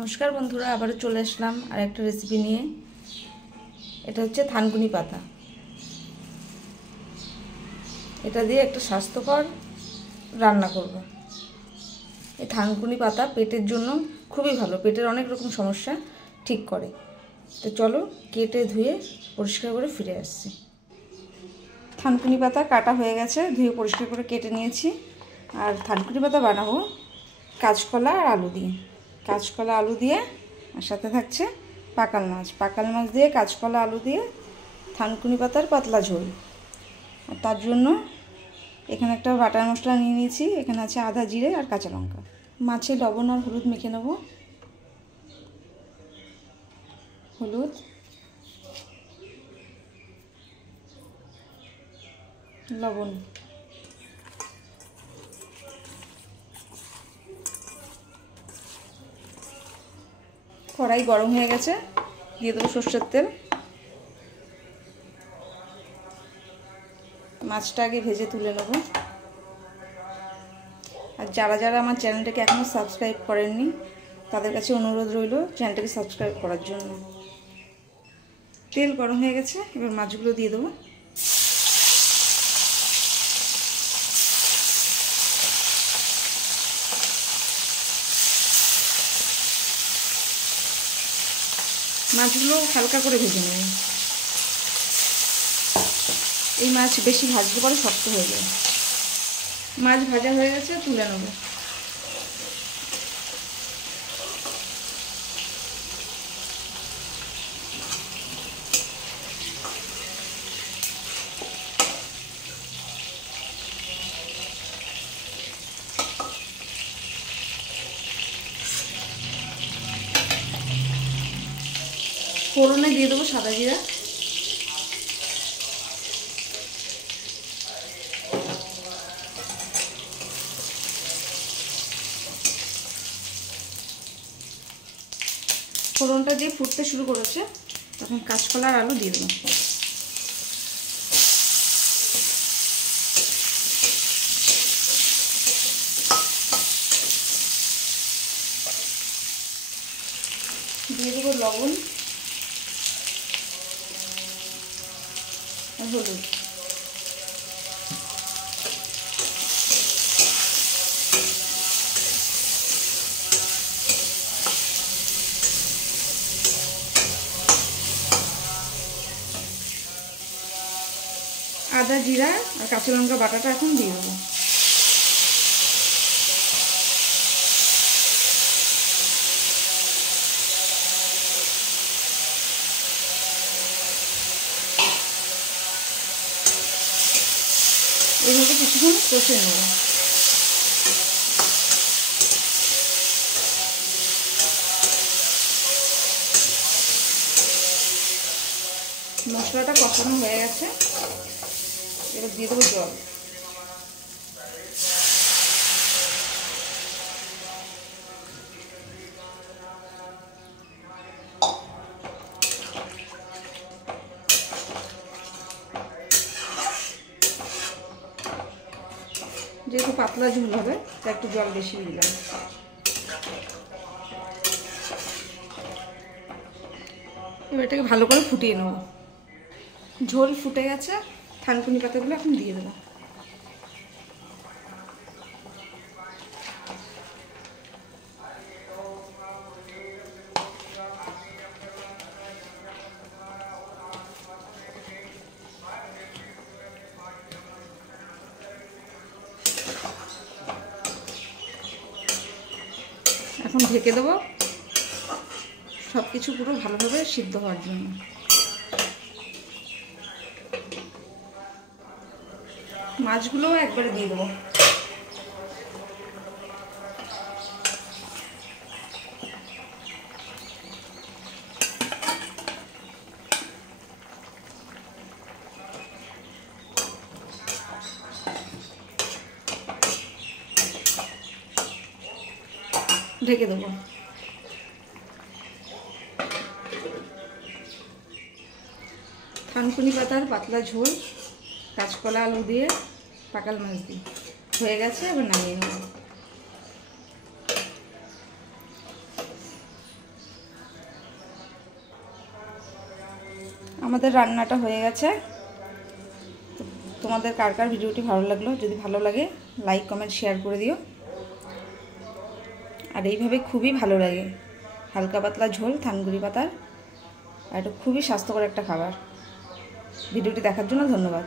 नमस्कार बंधुरा आबारो चले आसलाम और एक रेसिपि निये। এটা হচ্ছে থানকুনি পাতা। এটা দিয়ে একটা স্বাস্থ্যকর রান্না করব। এই থানকুনি পাতা পেটের জন্য খুবই ভালো, পেটের অনেক রকম সমস্যা ঠিক করে। তো চলো কেটে ধুয়ে পরিষ্কার করে ফিরে আসছি। থানকুনি পাতা কাটা হয়ে গেছে, ধুয়ে পরিষ্কার করে কেটে নিয়েছি। আর থানকুনি পাতা বানাবো কাঁচকলা আর আলু দিয়ে। কাঁচকলা আলু দিয়ে আর সাথে থাকছে পাকাল মাছ দিয়ে কাঁচকলা আলু দিয়ে থানকুনি পাতার পাতলা ঝোল। আর তার জন্য এখানে একটা বাটার মশলা নিয়ে নিয়েছি। এখানে আছে আদা জিরে আর কাঁচা লঙ্কা। মাছে লবণ আর হলুদ মেখে নেব। হলুদ, লবণ, কড়াই গরম হয়ে গেছে, দিয়ে দেবো সরষের তেল। মাছটা আগে ভেজে তুলে নেব। আর যারা যারা আমার চ্যানেলটাকে এখনও সাবস্ক্রাইব করেননি তাদের কাছে অনুরোধ রইল চ্যানেলটাকে সাবস্ক্রাইব করার জন্য। তেল গরম হয়ে গেছে, এবার মাছগুলো দিয়ে দেবো। মাছগুলো হালকা করে ভেজে নেব। এই মাছ বেশি ভাজতে পারে শক্ত হয়ে যায়। মাছ ভাজা হয়ে গেছে, তুলে নেব। ফোড়নে দিয়ে দেবো সাদা জিরা, ফোড়নটা দিয়ে ফুটতে শুরু করেছে, তখন কাঁচকলা আর আলু দিয়ে দেবো। দিয়ে দেবো লবণ আর হলুদ। আদা জিরা আর কাঁচা লঙ্কা বাটাটা এখন দিয়ে দেবো। এইভাবে কিছুক্ষণ কষে নেব। মশলাটা কষানো হয়ে গেছে, এবার দিয়ে দেবো জল। যেহেতু পাতলা ঝোল হবে তাই একটু জল বেশি দিলাম। এবার এটাকে ভালো করে ফুটিয়ে নেব। ঝোল ফুটে গেছে, থানকুনি পাতাগুলো এখন দিয়ে দেবো। এখন ঢেকে দেবো সব কিছু পুরো ভালোভাবে সিদ্ধ হওয়ার জন্য। মাছগুলোও একবারে দিয়ে দেবো। ঢেকে দেবো। থানকুনি পাতার পাতলা ঝোল কাঁচকলা আলু দিয়ে পাকাল মাছ দিয়ে হয়ে গেছে, এবার নামিয়ে নেব। আমাদের রান্নাটা হয়ে গেছে। তো তোমাদের কার কার ভিডিওটি ভালো লাগলো, যদি ভালো লাগে লাইক কমেন্ট শেয়ার করে দিও। আর এইভাবে খুবই ভালো লাগে, হালকা পাতলা ঝোল থানকুনি পাতার, আর এটা খুবই স্বাস্থ্যকর একটা খাবার। ভিডিওটি দেখার জন্য ধন্যবাদ।